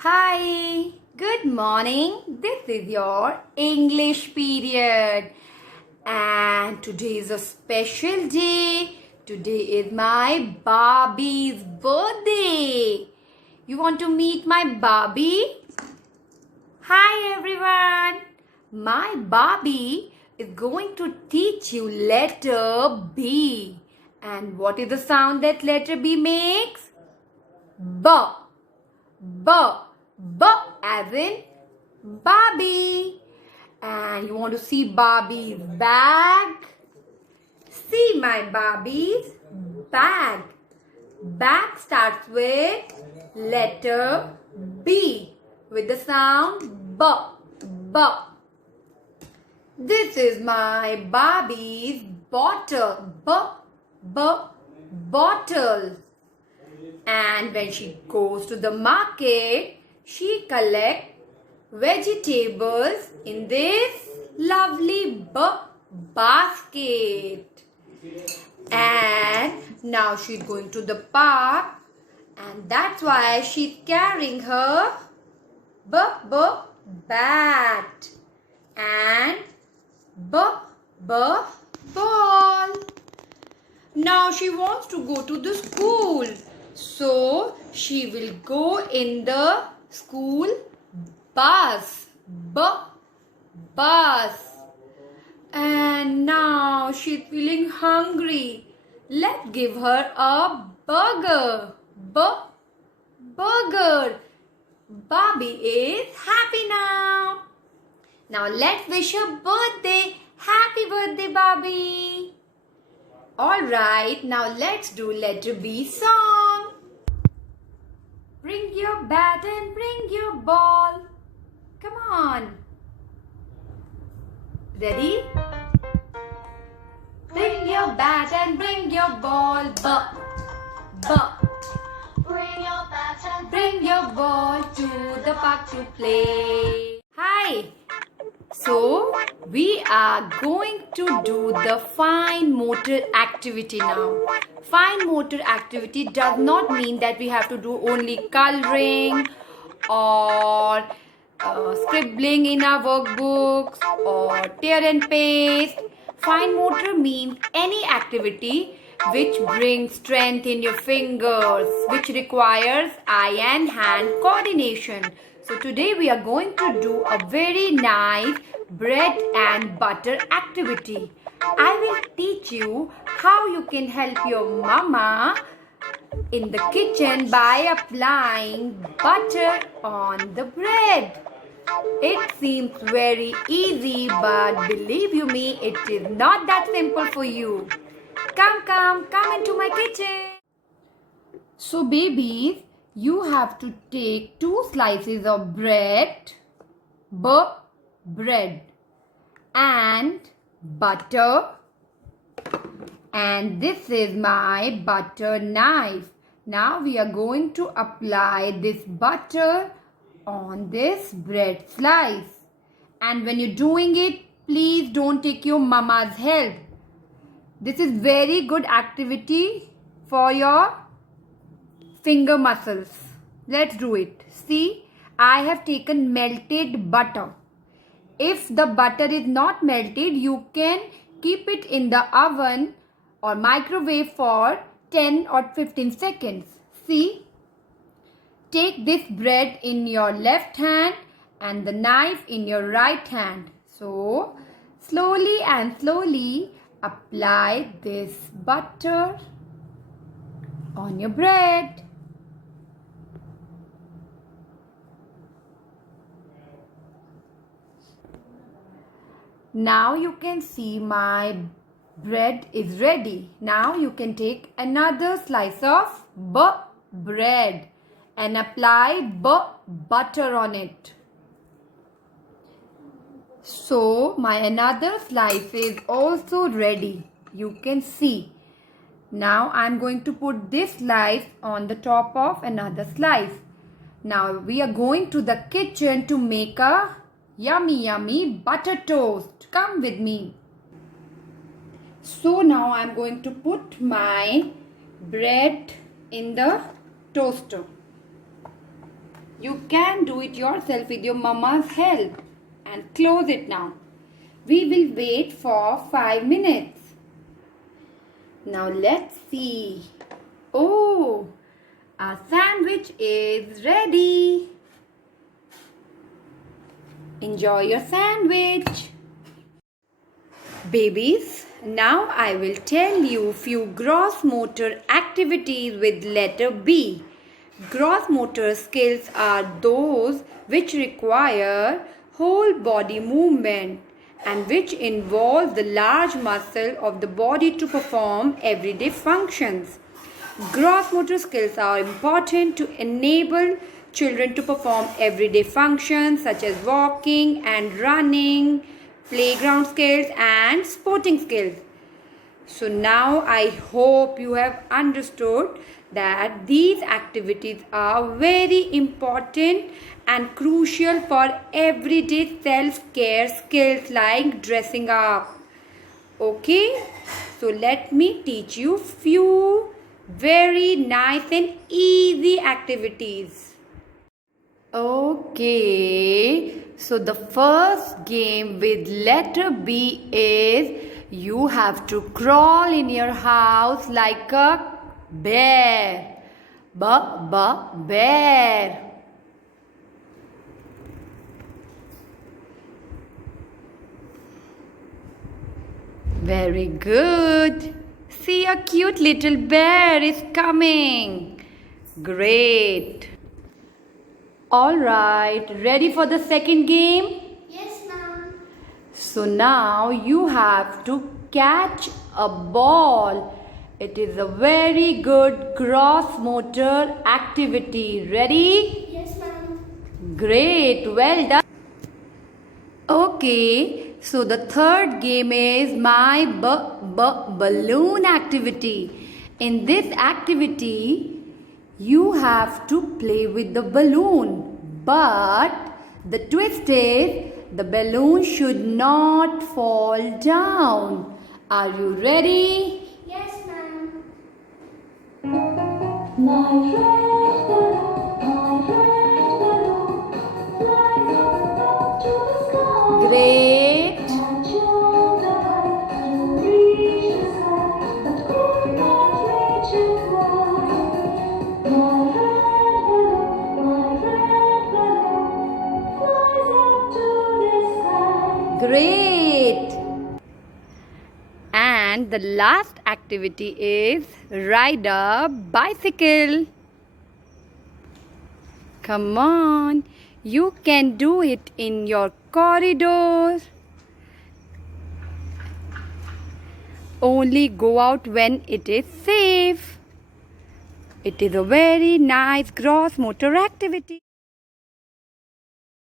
Hi, good morning. This is your English period, and today is a special day. Today is my Barbie's birthday. You want to meet my Barbie? Hi, everyone. My Barbie is going to teach you letter B. And what is the sound that letter B makes? B. B. B as in Barbie. And you want to see Barbie's bag? See my Barbie's bag. Bag starts with letter B with the sound B. B. This is my Barbie's bottle. B. B. Bottle. And when she goes to the market, she collects vegetables in this lovely basket. And now she's going to the park, and that's why she's carrying her bat and ball. Now she wants to go to the school. So she will go in the school bus. Bus. And now she's feeling hungry. Let's give her a burger. Burger. Barbie is happy now. Now let's wish her birthday. Happy birthday, Barbie. Alright, now let's do letter B song. Bring your bat and bring your ball. Come on. Ready? Bring your bat and bring your ball. Bring your bat and Bring your ball to the park to play. Hi. So, we are going to do the fine motor activity now. Fine motor activity does not mean that we have to do only coloring or scribbling in our workbooks or tear and paste. Fine motor means any activity which brings strength in your fingers, which requires eye and hand coordination. So today we are going to do a very nice bread and butter activity. I will teach you how you can help your mama in the kitchen by applying butter on the bread. It seems very easy, but believe you me, it is not that simple for you. Come into my kitchen. So babies, you have to take 2 slices of bread, bread, and butter, and this is my butter knife. Now we are going to apply this butter on this bread slice, and when you're doing it, please don't take your mama's help. This is very good activity for your finger muscles. Let's do it. See, I have taken melted butter. If the butter is not melted, you can keep it in the oven or microwave for 10 or 15 seconds. See, take this bread in your left hand and the knife in your right hand. So, slowly and slowly apply this butter on your bread. Now you can see my bread is ready. Now you can take another slice of bread and apply butter on it. So my another slice is also ready. You can see. Now I am going to put this slice on the top of another slice. Now we are going to the kitchen to make a yummy butter toast. Come with me. So now I am going to put my bread in the toaster. You can do it yourself with your mama's help. And close it now. We will wait for 5 minutes. Now let's see. Oh, our sandwich is ready. Enjoy your sandwich. Babies, now I will tell you few gross motor activities with letter B. Gross motor skills are those which require whole body movement and which involve the large muscle of the body to perform everyday functions. Gross motor skills are important to enable children to perform everyday functions such as walking and running, playground skills and sporting skills. So now I hope you have understood that these activities are very important and crucial for everyday self-care skills like dressing up. Okay, so let me teach you few very nice and easy activities. Okay, so the first game with letter B is you have to crawl in your house like a bear. Bear. Very good. See, a cute little bear is coming. Great. All right, ready for the second game? Yes, ma'am. So now you have to catch a ball. It is a very good gross motor activity. Ready? Yes, ma'am. Great, well done. Okay, so the third game is my balloon activity. In this activity, you have to play with the balloon. But the twist is the balloon should not fall down. Are you ready? Yes, ma'am. Great. Great. And the last activity is ride a bicycle. Come on, you can do it in your corridors. Only go out when it is safe. It is a very nice gross motor activity.